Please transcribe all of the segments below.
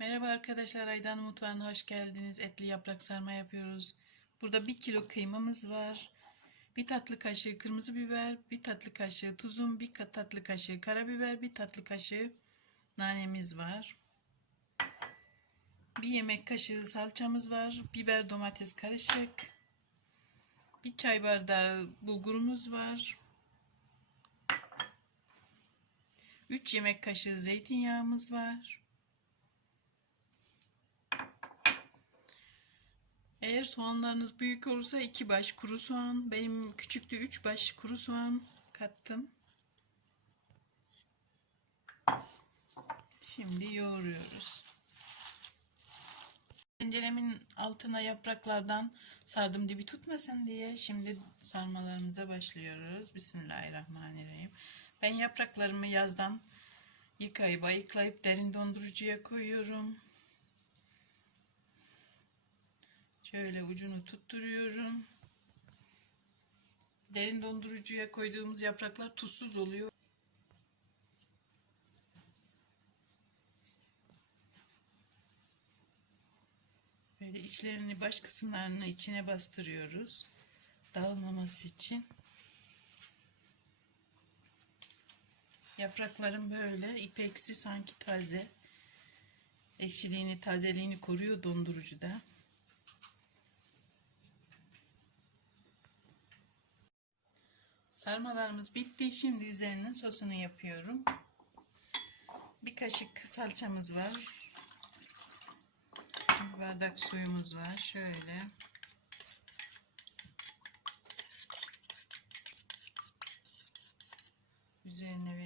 Merhaba arkadaşlar, Aydan Mutfağı'na hoş geldiniz. Etli yaprak sarma yapıyoruz. Burada bir kilo kıymamız var. Bir tatlı kaşığı kırmızı biber, bir tatlı kaşığı tuzum, bir tatlı kaşığı karabiber, bir tatlı kaşığı nanemiz var. Bir yemek kaşığı salçamız var. Biber domates karışık. Bir çay bardağı bulgurumuz var. 3 yemek kaşığı zeytinyağımız var. Eğer soğanlarınız büyük olursa 2 baş kuru soğan. Benim küçüktü 3 baş kuru soğan kattım. Şimdi yoğuruyoruz. Tenceremin altına yapraklardan sardım dibi tutmasın diye şimdi sarmalarımıza başlıyoruz. Bismillahirrahmanirrahim. Ben yapraklarımı yazdan yıkayıp ayıklayıp derin dondurucuya koyuyorum. Şöyle ucunu tutturuyorum. Derin dondurucuya koyduğumuz yapraklar tuzsuz oluyor. Böyle içlerini baş kısımlarını içine bastırıyoruz. Dağılmaması için. Yapraklarım böyle ipeksi sanki taze. Ekşiliğini, tazeliğini koruyor dondurucuda. Sarmalarımız bitti. Şimdi üzerinin sosunu yapıyorum. Bir kaşık salçamız var. Bir bardak suyumuz var. Şöyle. Üzerine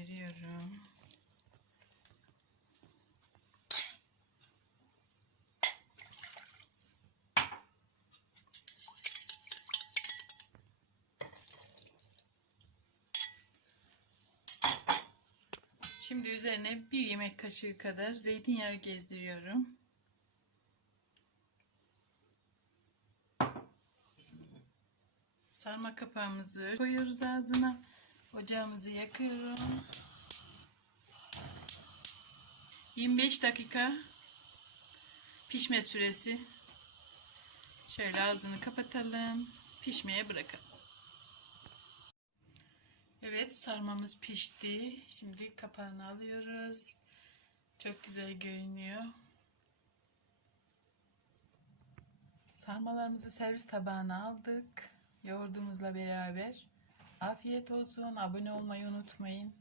Şimdi üzerine bir yemek kaşığı kadar zeytinyağı gezdiriyorum. Sarma kapağımızı koyuyoruz ağzına. Ocağımızı yakıyorum. 25 dakika pişme süresi. Şöyle ağzını kapatalım. Pişmeye bırakalım. Evet sarmamız pişti. Şimdi kapağını alıyoruz. Çok güzel görünüyor. Sarmalarımızı servis tabağına aldık. Yoğurdumuzla beraber. Afiyet olsun. Abone olmayı unutmayın.